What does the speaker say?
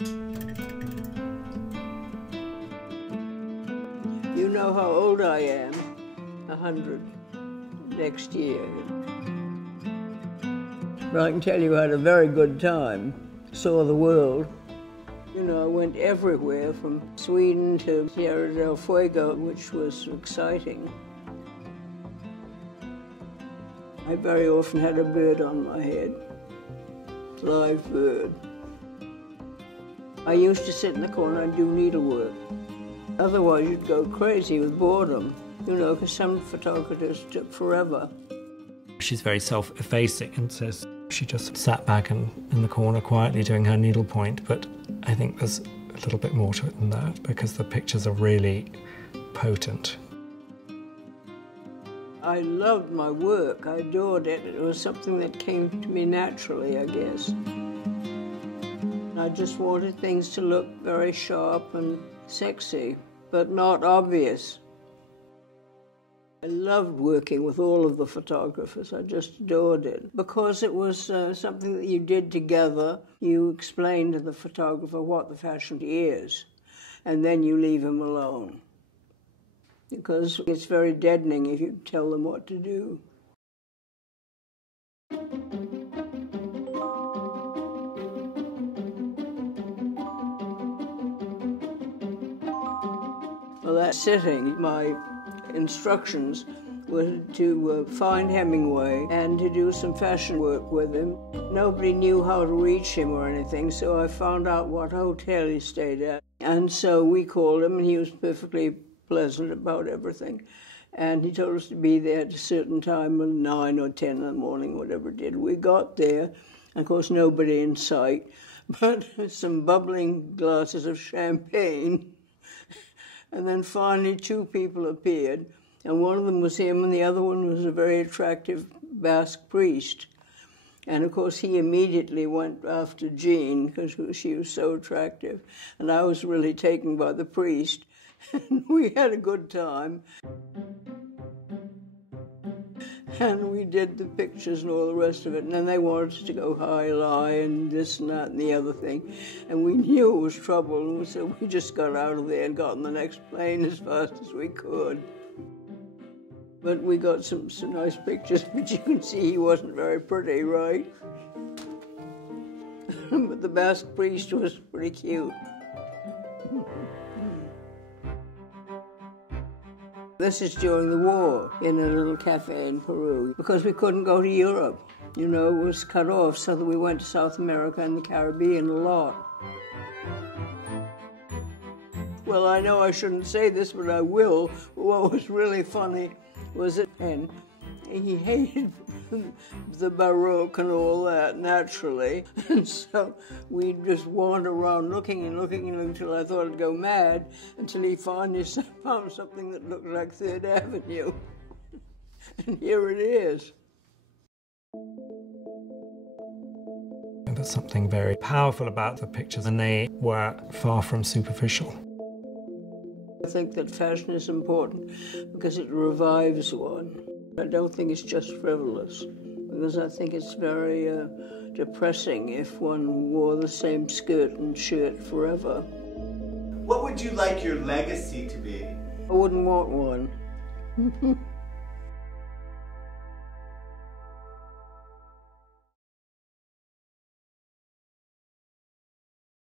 You know how old I am? 100 next year. But I can tell you I had a very good time, saw the world. You know, I went everywhere from Sweden to Tierra del Fuego, which was exciting. I very often had a bird on my head, live bird. I used to sit in the corner and do needlework. Otherwise, you'd go crazy with boredom, you know, because some photographers took forever. She's very self-effacing and says she just sat back in the corner quietly doing her needlepoint, but I think there's a little bit more to it than that because the pictures are really potent. I loved my work. I adored it. It was something that came to me naturally, I guess. I just wanted things to look very sharp and sexy, but not obvious. I loved working with all of the photographers. I just adored it because it was something that you did together. You explain to the photographer what the fashion is, and then you leave him alone. Because it's very deadening if you tell them what to do. Well, that sitting, my instructions were to find Hemingway and to do some fashion work with him. Nobody knew how to reach him or anything, so I found out what hotel he stayed at. And so we called him, and he was perfectly pleasant about everything. And he told us to be there at a certain time, 9 or 10 in the morning, whatever it did. We got there, and of course nobody in sight, but some bubbling glasses of champagne. And then finally 2 people appeared, and one of them was him, and the other one was a very attractive Basque priest. And of course he immediately went after Jean, because she was so attractive, and I was really taken by the priest. And we had a good time. And we did the pictures and all the rest of it. And then they wanted us to go high-lie and this and that and the other thing. And we knew it was trouble, and so we just got out of there and got on the next plane as fast as we could. But we got some nice pictures, but you can see he wasn't very pretty, right? But the Basque priest was pretty cute. This is during the war in a little cafe in Peru because we couldn't go to Europe. You know, it was cut off, so that we went to South America and the Caribbean a lot. Well, I know I shouldn't say this, but I will. What was really funny was that he hated the Baroque and all that, naturally. And so we'd just wander around looking and looking until I thought I'd go mad, until he finally found something that looked like 3rd Avenue. And here it is. There's something very powerful about the pictures, and they were far from superficial. I think that fashion is important because it revives one. I don't think it's just frivolous, because I think it's very depressing if one wore the same skirt and shirt forever. What would you like your legacy to be? I wouldn't want one.